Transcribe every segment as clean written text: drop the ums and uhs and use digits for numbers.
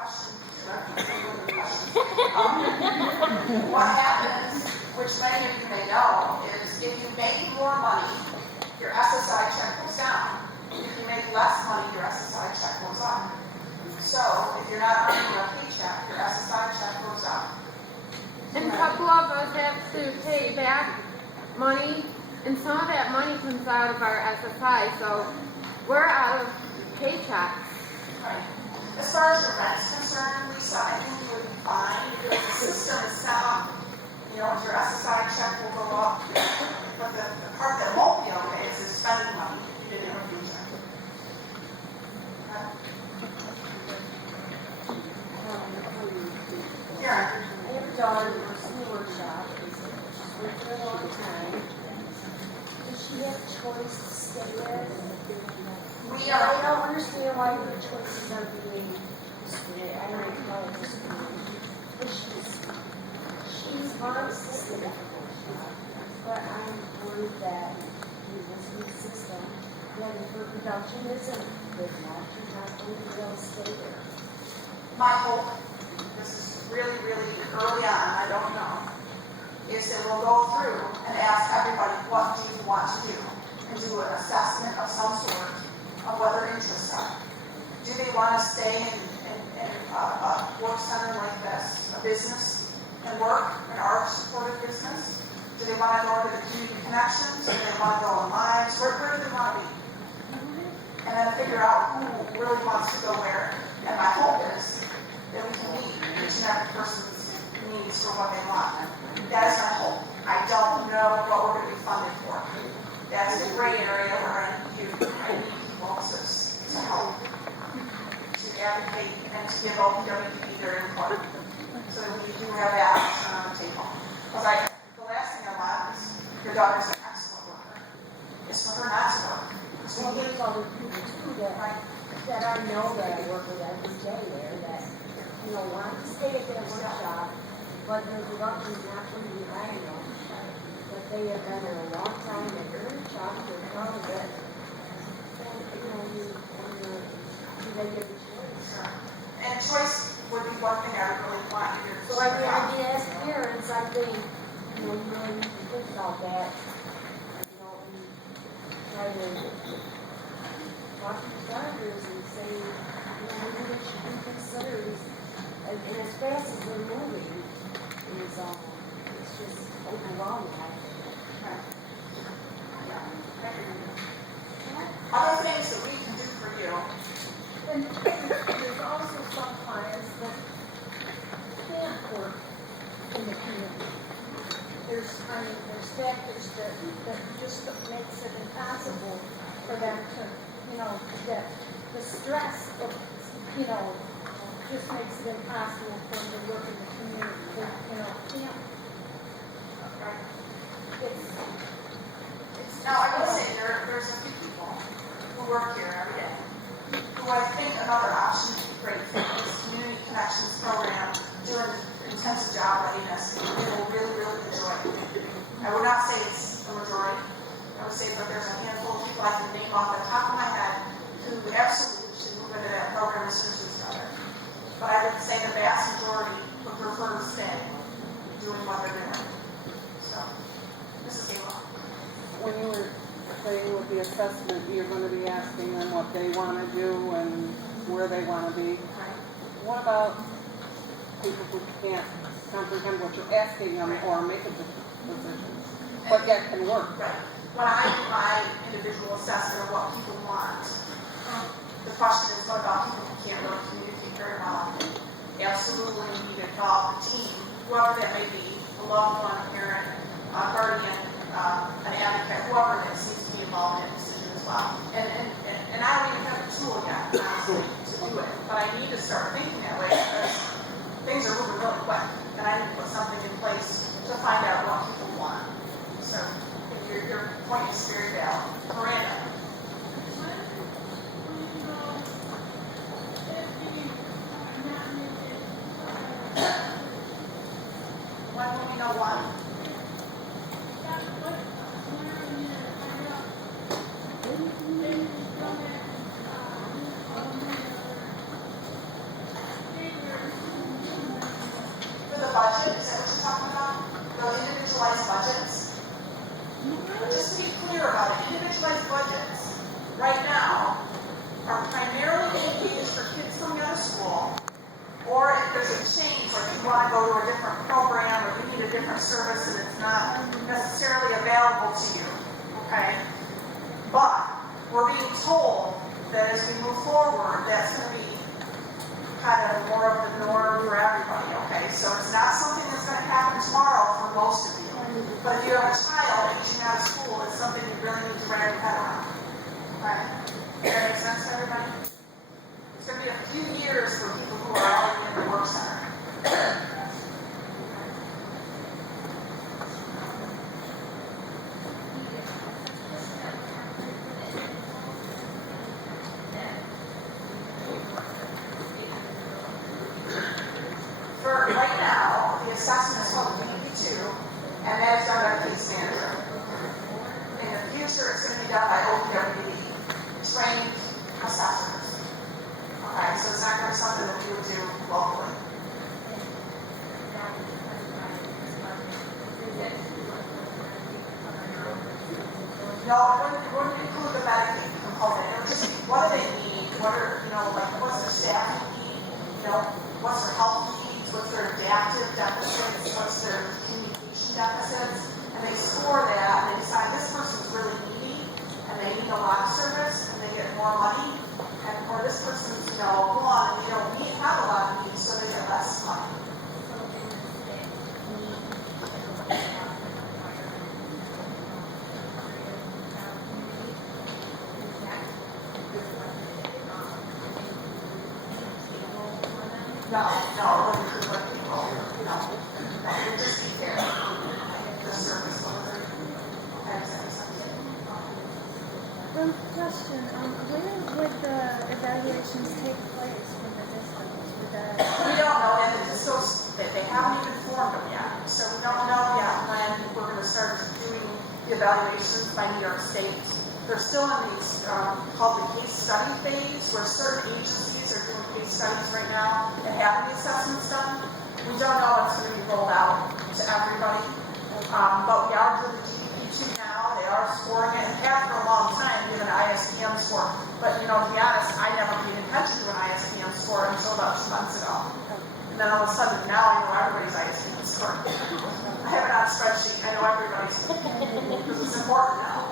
question, what happens, which many of you may know, is if you make more money, your SSI check goes down. If you make less money, your SSI check goes up. So if you're not earning a paycheck, your SSI check goes up. And a couple of us have to pay back money, and some of that money comes out of our SSI, so we're out of paychecks. Right. As far as your rent's concerned, Lisa, I think you would be fine because the system is set up. You know, your SSI check will go up, but the part that won't be okay is the spending money you didn't have a paycheck. Yeah. I have a daughter who works in the workshop. She's worked for a long time. Does she have a choice to stay there? I don't understand why her choices are being discriminated. I don't know it's discriminated. But she's wants to stay there. But I'm worried that in this new system, that if her production isn't good enough, she's not going to be able to stay there. My hope, this is really, really early on, I don't know, is that we'll go through and ask everybody, what do you want to do? And do an assessment of some sort of what their interests are. Do they want to stay in a work center like this, a business, and work, an art-supported business? Do they want to go to the community connections? Do they want to go on lives? Where do they want to be? And then figure out who really wants to go where. And my hope is that we can meet each and every person's needs for what they want. That is our hope. I don't know what we're going to be funded for. That's the gray area where I need people to help, to advocate, and to give OPWP their input so that we do have that option on the table. Because the last thing I want is your daughter's an excellent worker. It's for her not to work. Well, there's other people too that I know that I work with every day there that, you know, want to stay at their workshop, but their production is not going to be high enough. But they have been there a long time, they earn a job, they're proud of it. And, you know, you wonder, do they get a choice? And choice would be one thing I would really want here. So I mean, I'd be as parents, I think, you know, you really need to think about that. You know, and try to talk to starters and say, you know, maybe they should be considered. And as fast as they're moving, it's just overwhelming, I think. Other things that we can do for you. And there's also some clients that can't work in the community. There's factors that just makes it impossible for them to, you know, that the stress of, you know, just makes it impossible for them to work in the community. They, you know, can't. Now, I will say there's a few people who work here every day who I think another option would be great for this community connections program during intensive job readiness. They will really, really enjoy it. I would not say it's the majority. I would say that there's a handful of people I can name off the top of my head who absolutely should move into that program as soon as we start. But I would say the vast majority would prefer to stay doing what they're doing. So, Mrs. Gala. When you were saying with the assessment, you're going to be asking them what they want to do and where they want to be. What about people who can't comprehend what you're asking them or make a decision, but yet can work? Right. When I do my individual assessment of what people want, the question is what about people who can't really communicate very well? Absolutely need to involve the team, whoever that may be, a loved one, a parent, a guardian, an advocate, whoever that needs to be involved in the decision as well. And I don't even have the tool yet, honestly, to do it. But I need to start thinking that way because things are moving really quick. And I need to put something in place to find out what people want. So your point is very valid. Miranda. When will we know one? the budget, is that what you're talking about? The individualized budgets? But just to be clear about it, individualized budgets, right now, are primarily engaged for kids coming out of school, or if there's a change, like you want to go to a different program, or you need a different service and it's not necessarily available to you, okay? But we're being told that as we move forward, that's going to be kind of more of the norm for everybody, okay? So it's not something that's going to happen tomorrow for most of you. But if you have a child aging out of school, it's something you really need to wrap your head around. Okay? Does that make sense to everybody? It's going to be a few years for people who are already in the work center. For right now, the assessment is called DP2, and that is done by the case manager. In the future, it's going to be done by OPWD, trained assessors. Okay, so it's not going to be something that you would do locally. No, it wouldn't include the Medicaid component. It would just be, what do they need? What are, like, what's their staffing need? What's their health needs? What's their adaptive deficits? What's their communication deficits? And they score that, and they decide this person's really needy, and they need a lot of service, and they get more money. And for this person's, one, and they don't have a lot of needs, so they get less money. No, it wouldn't include like people. No, it would just be there. The service delivery. Question, when would the evaluations take place from the distance? We don't know, and the DISCOs, they haven't even formed them yet. So we don't know yet when we're going to start doing the evaluations by New York State. They're still in these called the case study phase, where certain agencies are doing case studies right now and having the assessments done. We don't know what's going to be rolled out to everybody, but we are doing the DPP2 now. They are scoring it, and have for a long time given an ISPM score. But to be honest, I never paid attention to an ISPM score until about 2 months ago. And then all of a sudden, now I know everybody's ISPM score. I have it on a spreadsheet. I know everybody's because it's important now.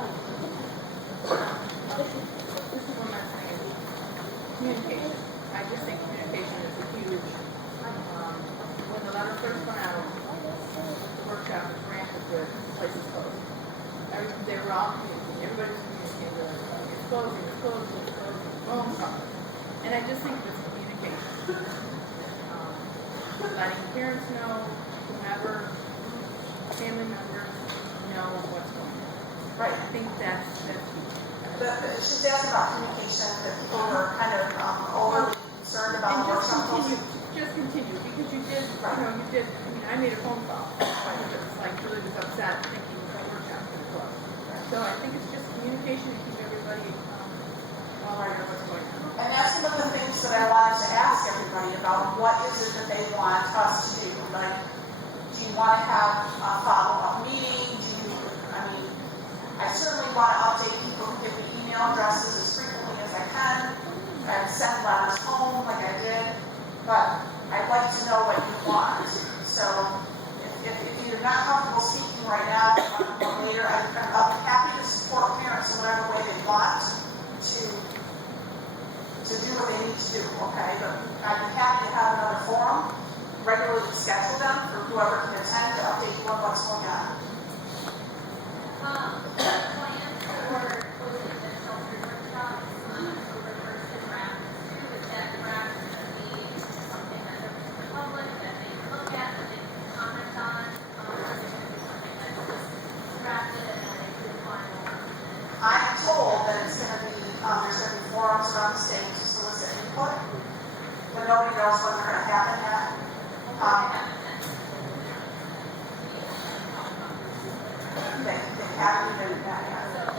Communication. I just think communication is a huge, when the letter first went out, the workshop was rampant with places closed. They were all communicating, everybody's communicating, it's closing, phone call. And I just think it's communication. Letting parents know, whomever, family members know what's going on. Right. I think that's huge. She's asking about communication, that people were kind of overly concerned about the workshop. Just continue, because you did, I made a phone call, Julie was upset thinking the workshop was closed. So I think it's just communication to keep everybody, all aware of what's going on. And that's one of the things that I wanted to ask everybody about. What is it that they want us to do? Like, do you want to have a follow-up meeting? I certainly want to update people who give me email addresses as frequently as I can and send letters home like I did, but I'd like to know what you want. So if you're not comfortable speaking right now, later, I'm happy to support parents in whatever way they want to do what they need to do, okay? But I'd be happy to have another forum, regularly schedule them for whoever can attend to update you on what's going on. I'm told that it's going to be, there's going to be forums around the state to solicit input, but nobody knows when they're going to happen yet. They haven't even done that yet.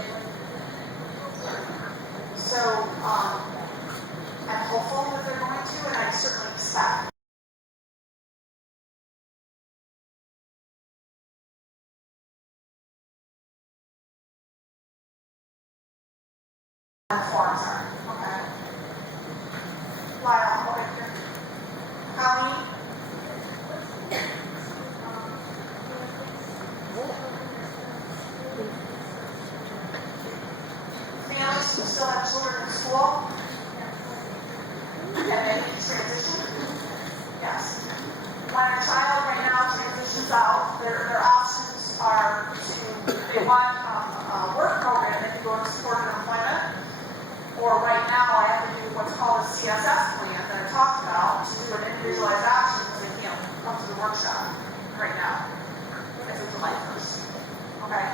So, I'm hopeful that they're going to, and I certainly expect forms are, okay? Lyle, over here. Colleen? Families who still have children in school? Have any transition? Yes. When a child right now transitions out, their options are to, if they want a work program, they can go to supported employment. Or right now, I have to do what's called a CSS plan that I talked about to do an individualized option because they can't come to the workshop right now because of July 1st. Okay?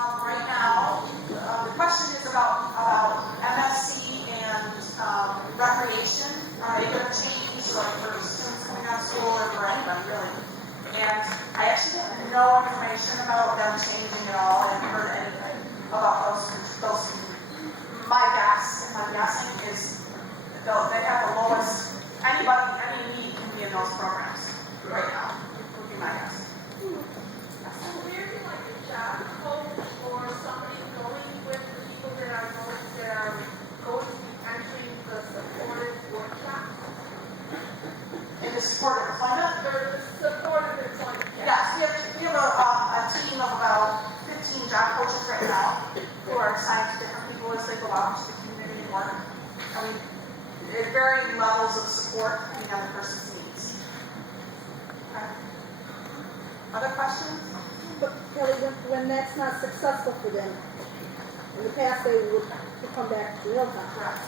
Right now, the question is about MSC and recreation. Are they going to change, like for students coming out of school or for anybody really? And I actually have no information about them changing at all. I haven't heard anything about those. My guess, and I'm guessing, is they have the lowest, any need can be in those programs right now, would be my guess. Or somebody going with the people that are going to be entering the supported workshop? In the supported employment? Or the supported employment? Yes, we have a team of about 15 job coaches right now who are assigned to different people as they go out into the community and work. I mean, at varying levels of support depending on the person's needs. Okay. Other questions? But Kelly, when that's not successful for them, in the past they would come back to Hilltop. Correct.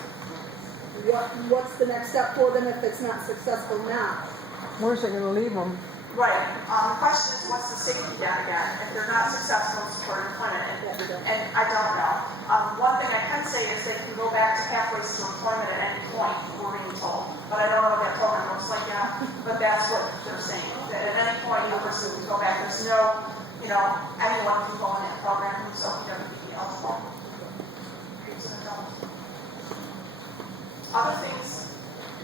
What's the next step for them if it's not successful now? Where's it gonna leave them? Right. The question is, what's the safety net again if they're not successful in supported employment? And I don't know. One thing I can say is they can go back to pathways to employment at any point, we're being told. But I don't know what that program looks like yet, but that's what they're saying. That at any point, a person can go back. There's no, anyone can go in that program, so he doesn't be eligible. It's an adult. Other things,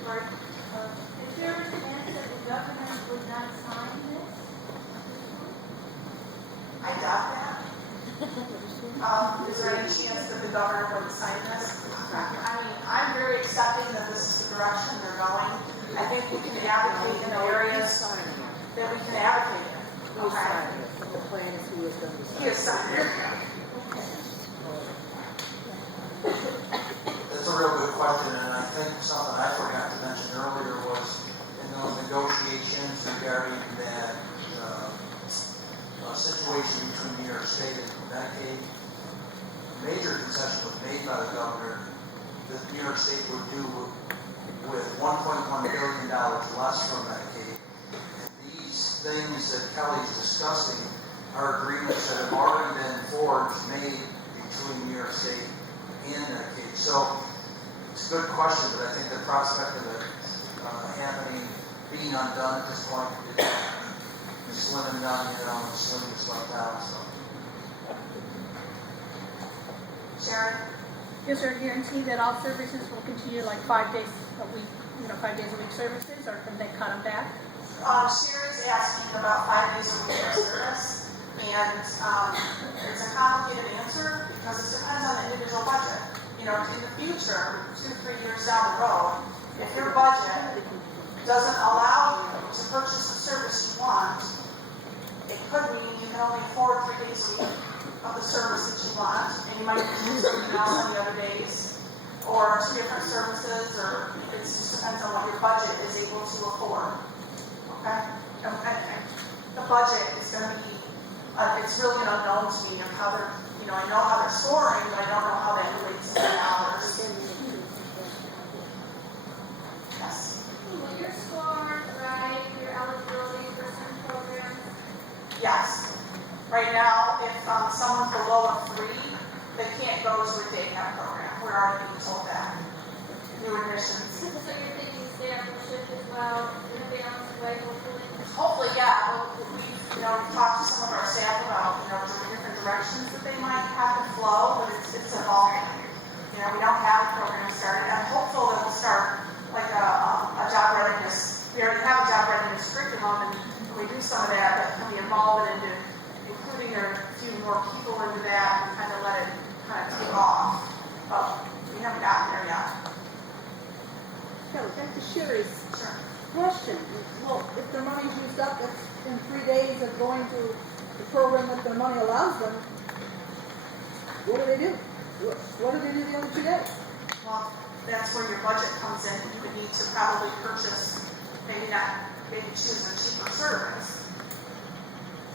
right? Is there a chance that the government would not sign this? I doubt that. Is there any chance that the governor would sign this? I mean, I'm very accepting that this is the direction they're going. I think we can advocate in the areas that we can advocate in. Okay? The plan is who is going to He is signed it. That's a real good question, and I think something I forgot to mention earlier was in those negotiations regarding that situation between New York State and Medicaid, major concession was made by the governor that New York State would do with $1.1 billion less from Medicaid. And these things that Kelly's discussing are agreements that have already been forged, made between New York State and Medicaid. So it's a good question, but I think the prospect of it being undone at this point is slim and done, slim just like that. So. Sharon? Is there a guarantee that all services will continue like 5 days a week, 5 days a week services, or can they cut them back? Sharon's asking about 5 days a week of service, and it's a complicated answer because it depends on the individual budget. In the future, 2-3 years down the road, if your budget doesn't allow you to purchase the service you want, it could mean you can only afford 3 days a week of the service that you want, and you might do something else on the other days, or 2 different services, or it just depends on what your budget is able to afford. Okay? And the budget is going to be, it's really an unknown to me of how they're, I know how they're scoring, but I don't know how that relates to the hours. Yes. Will your score drive your eligibility for some programs? Yes. Right now, if someone's below a 3, they can't go to a day camp program. We're already being told that. New admissions. So you're thinking stay up for shift as well, if they don't way, hopefully? Hopefully, yeah, we've talked to some of our staff about, different directions that they might have to flow, but it's evolving. We don't have a program started. I'm hopeful that we'll start like a job readiness. We already have a job readiness curriculum, and we do some of that, but can we evolve it into including or a few more people into that and kind of let it kind of take off. But we haven't gotten there yet. Kelly, back to Sherry's Sure. question. Well, if their money's used up, that's in 3 days of going to the program that their money allows them, what do? What do they do the other 2 days? Well, that's where your budget comes in. You would need to probably purchase, maybe choose a cheaper service.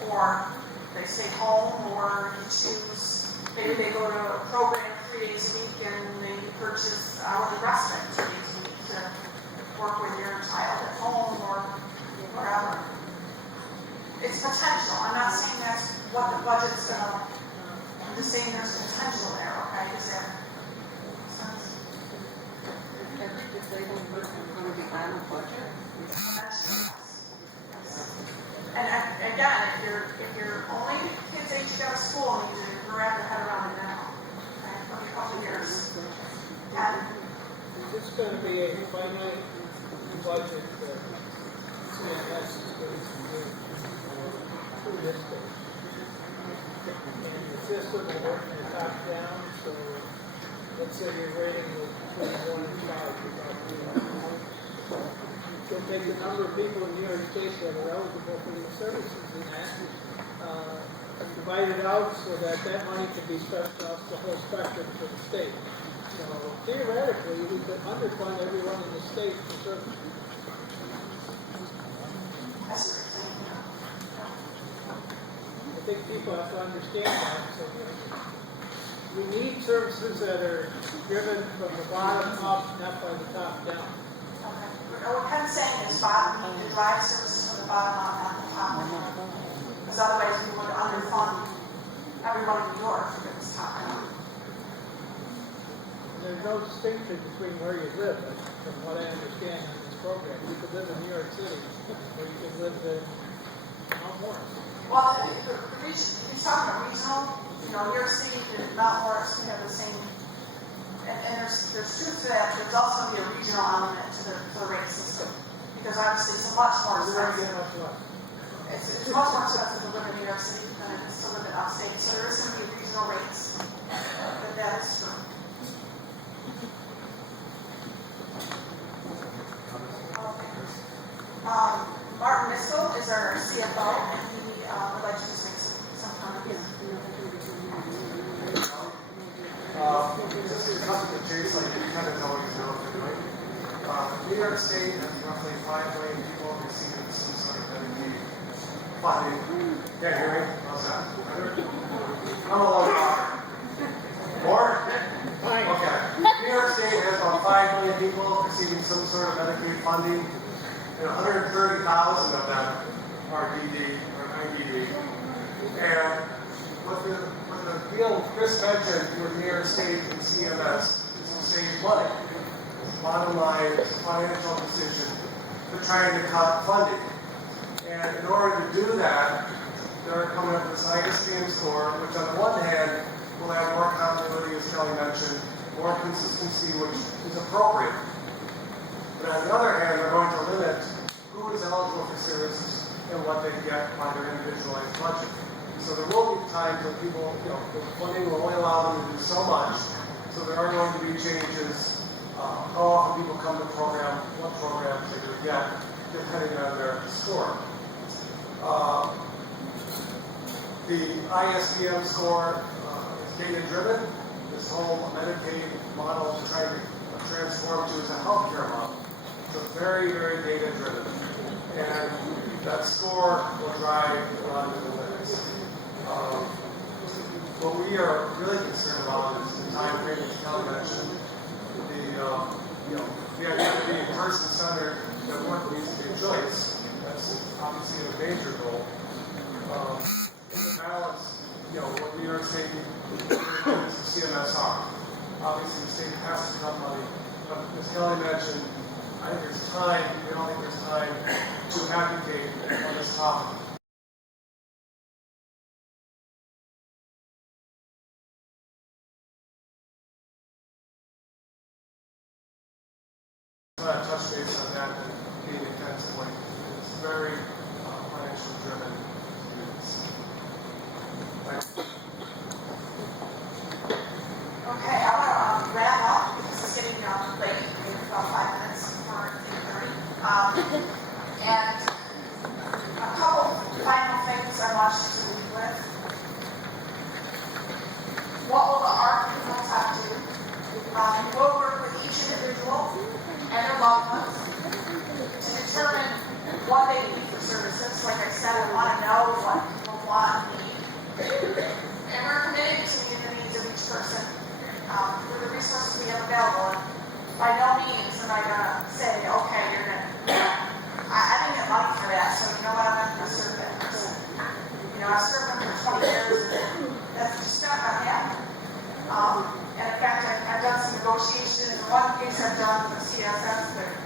Or they stay home, or you choose, maybe they go to a program 3 days a week and they purchase hourly respite 2 days a week to work with your child at home or wherever. It's potential. I'm not saying that's what the budget's gonna, I'm just saying there's potential there, okay? Is that makes sense? If they don't put it in the final budget, And again, if you're only kids aged out of school, you need to wrap your head around it now. Okay, for a couple of years. And It's going to be a finite budget that CMS is going to do through this stage. And the system will work from the top down, so let's say your rating was between 1 and 5, about you'll take the number of people in New York State that are eligible for these services and divide it out so that that money can be stretched out the whole spectrum for the state. So theoretically, we could underfund everyone in the state for services. that's what you're saying. I think people have to understand that. So we need services that are driven from the bottom up, not by the top down. Okay. What Ken's saying is bottom, you need to drive services from the bottom up, not the top. Because otherwise we would underfund everyone in New York if it was top down. There's no distinction between where you live, from what I understand in this program. You could live in New York City, or you could live in Mount Morris. Well, the region, he's talking about regional, New York City and Mount Morris, we have the same, and there's truth to that. There's also going to be a regional element to the rate system. Because obviously it's much more expensive. It's much more expensive to live in New York City than it is to live in upstate. So there is going to be regional rates. But that is true. Martin Miskell is our CFO, and he would like to just make some comments. Just to cut to the chase, like you kind of always know, right? New York State has roughly 5 million people receiving some sort of Medicaid funding. Can't hear me? How's that? I'm a low talker. More? Okay. New York State has about 5 million people receiving some sort of Medicaid funding, and 130,000 of them are DD or IDD. And what the deal Chris mentioned with New York State and CMS is to save money. Bottom line, it's a financial decision. They're trying to cut funding. And in order to do that, they're coming up with this ISBM score, which on the one hand will have more continuity, as Kelly mentioned, more consistency, which is appropriate. But on the other hand, they're going to limit who is eligible for services and what they get by their individualized budget. So there will be times when people, the funding will only allow them to do so much. So there are going to be changes. How often people come to the program, what programs they would get, depending on their score. The ISBM score is data-driven. This whole Medicaid model is trying to transform to as a healthcare model. So very, very data-driven. And that score will drive a lot of the limits. What we are really concerned about is the time frame that Kelly mentioned. The idea to be person-centered, that work needs to be a choice. That's obviously a major goal. In the balance, what New York State is the CMSR. Obviously, the state has to cut money, but as Kelly mentioned, I think there's time, we don't think there's time to advocate on this topic. I'm going to touch base on that and be intensively. It's very financially driven. Okay, I want to wrap up because it's getting late. We have about 5 minutes before 8:30. And a couple final things I want you to leave with. What will the ARC people have to do? We'll work with each individual and their loved ones to determine what they need for services. Like I said, we want to know what people want and need. And we're committed to meeting the needs of each person with the resources we have available. And by no means am I going to say, okay, you're going to, I didn't get money for that, so you know what, I'm not going to serve that person. I've served them for 20 years, and that's just not going to happen. And in fact, I've done some negotiations. In one case I've done with the CSS, that,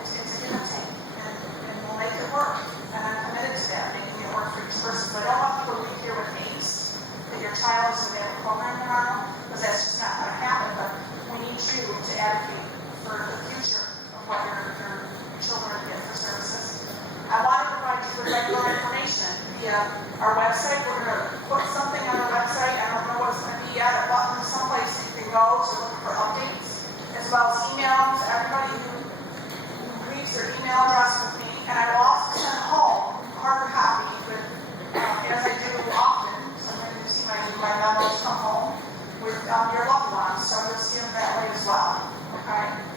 it's a give and take, and we'll make it work. And I'm committed to that, making it work for each person. But I don't want people to leave here with haste that your child is going to have a program tomorrow, because that's just not going to happen. But we need you to advocate for the future of what your children get for services. I want to provide you with regular information via our website. We're going to put something on our website. I don't know what it's going to be yet. A button someplace you can go to look for updates, as well as emails. Everybody who leaves their email address with me, and I will also send home a hard copy with, as I do often. Sometimes you see my memos come home with your loved ones, so you'll see them that way as well. Okay.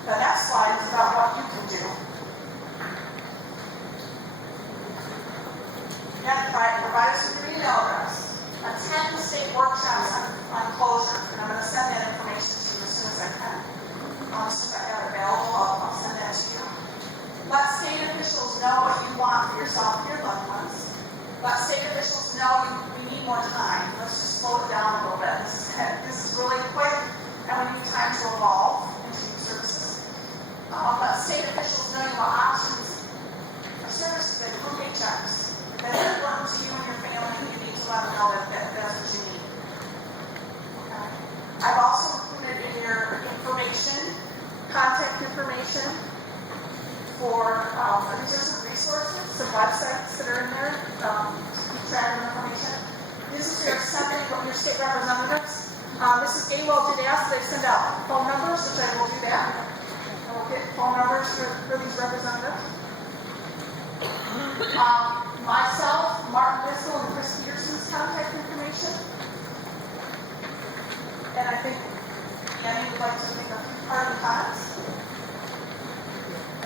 The next slide is about what you can do. Again, provide us with your email address. Attend the state workshops on closure, and I'm going to send that information to you as soon as I can. As soon as I have it available, I'll send that to you. Let state officials know what you want for yourself and your loved ones. Let state officials know we need more time. Let's just slow it down a little bit. This is really quick, and we need time to evolve into new services. Let state officials know you want options of services that include paychecks, that are important to you and your family, and you need to let them know that that's what you need. Okay. I've also included in your information, contact information for, these are some resources, some websites that are in there to keep track of information. This is your assembly from your state representatives. Mrs. Gaywell did ask that I send out phone numbers, which I will do that. I will get phone numbers for these representatives. Myself, Martin Bristol, and Chris Peterson's contact information. And I think Annie would like to make a few parting comments.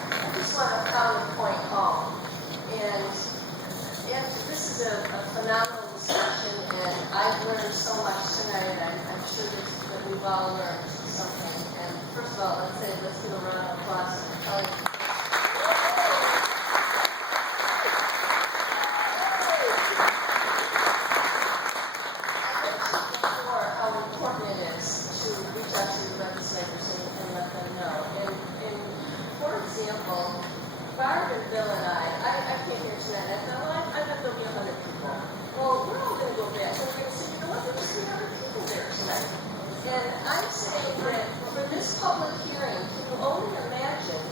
I just want to pound the point home. And this is a phenomenal discussion, and I've learned so much tonight, and I'm sure that we've all learned something. And first of all, let's give a round of applause to Kelly. Barb and Bill and I came here tonight and I thought, well, I bet there'll be 100 people. Well, we're all going to go back and we're going to say, you know what, there's 300 people there tonight. And I'm saying that for this public hearing, can you only imagine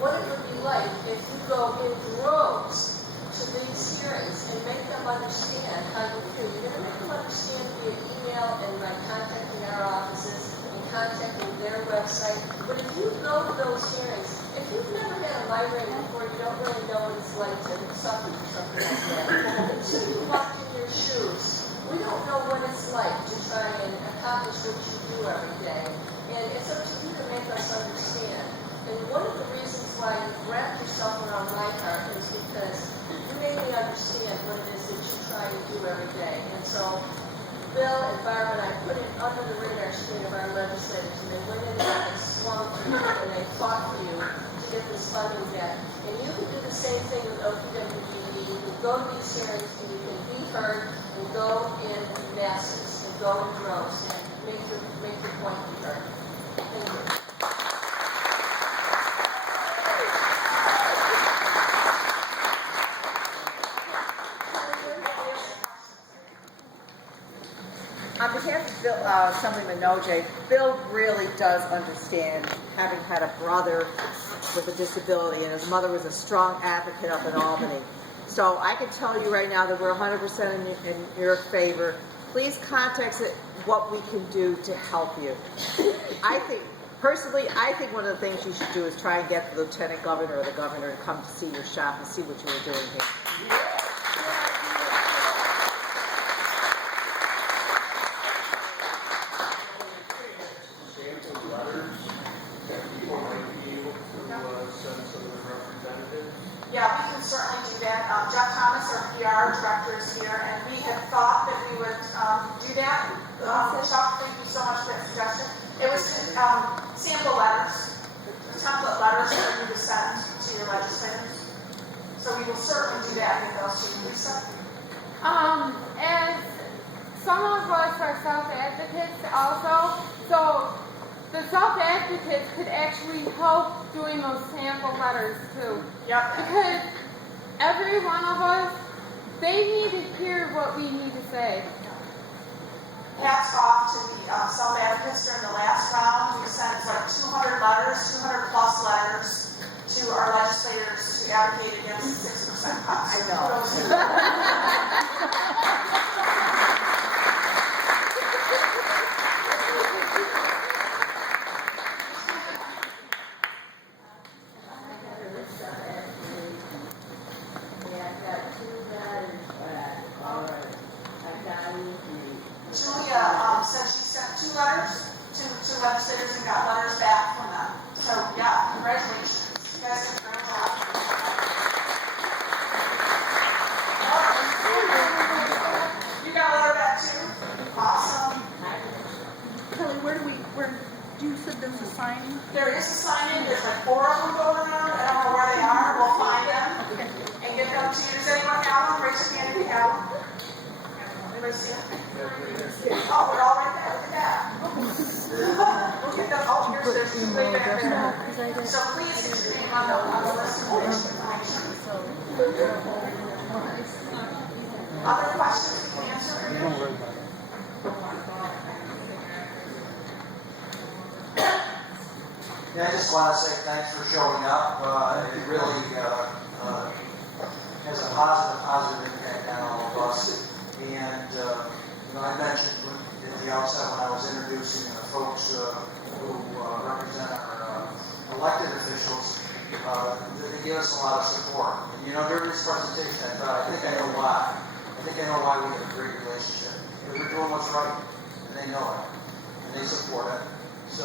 what it would be like if you go in droves to these hearings and make them understand how you feel. You're going to make them understand via email and by contacting our offices and contacting their website. But if you go to those hearings, if you've never had a migraine before, you don't really know what it's like to suffer from something like that. Until you walk in your shoes, we don't know what it's like to try and accomplish what you do every day. And it's up to you to make us understand. And one of the reasons why you've wrapped yourself around my heart is because you made me understand what it is that you try and do every day. And so Bill and Barb and I put it under the radar screen of our legislators, and they went in there and swung through and they fought for you to get this funding back. And you can do the same thing with OPWDD. You can go to these hearings and you can be heard and go in masses and go in droves and make your point be heard. Thank you. On behalf of Bill, Assemblyman Noje, Bill really does understand, having had a brother with a disability, and his mother was a strong advocate up in Albany. So I can tell you right now that we're 100% in your favor. Please contact us what we can do to help you. Personally, I think one of the things you should do is try and get the lieutenant governor or the governor to come to see your shop and see what you were doing here. Sample letters that people might be able to send some of the representatives. Yeah, we can certainly do that. Jeff Thomas, our PR director, is here, and we had thought that we would do that. Chuck, thank you so much for that suggestion. It was sample letters, template letters for you to send to your legislators. So we will certainly do that and get those to you, Lisa. As some of us are self-advocates also, so the self-advocates could actually help doing those sample letters too. Yep. Because every one of us, they need to hear what we need to say. Hats off to the self-advocates during the last round. We sent like 200 letters, 200 plus letters to our legislators to advocate against 6% cuts. I know. Julia said she sent 2 letters to legislators and got letters back from them. So yeah, congratulations. You guys did a great job. You got a letter back too? Awesome. Kelly, where do you said there's a sign? There is a sign in, there's like 4 of them going around. I don't know where they are. We'll find them and get them to you. Does anyone have them? Raise your hand if you have them. Anybody see it? Oh, we're all right there. Look at that. We'll get them. Oh, there's 2 way back there. So please get your name on the list of information. Other questions you can answer? Yeah, I just want to say thanks for showing up. It really has a positive impact on all of us. And I mentioned at the outset when I was introducing the folks who represent our elected officials, they give us a lot of support. And, during this presentation, I thought, I think I know why. I think I know why we have a great relationship. Because we're doing what's right, and they know it, and they support it. So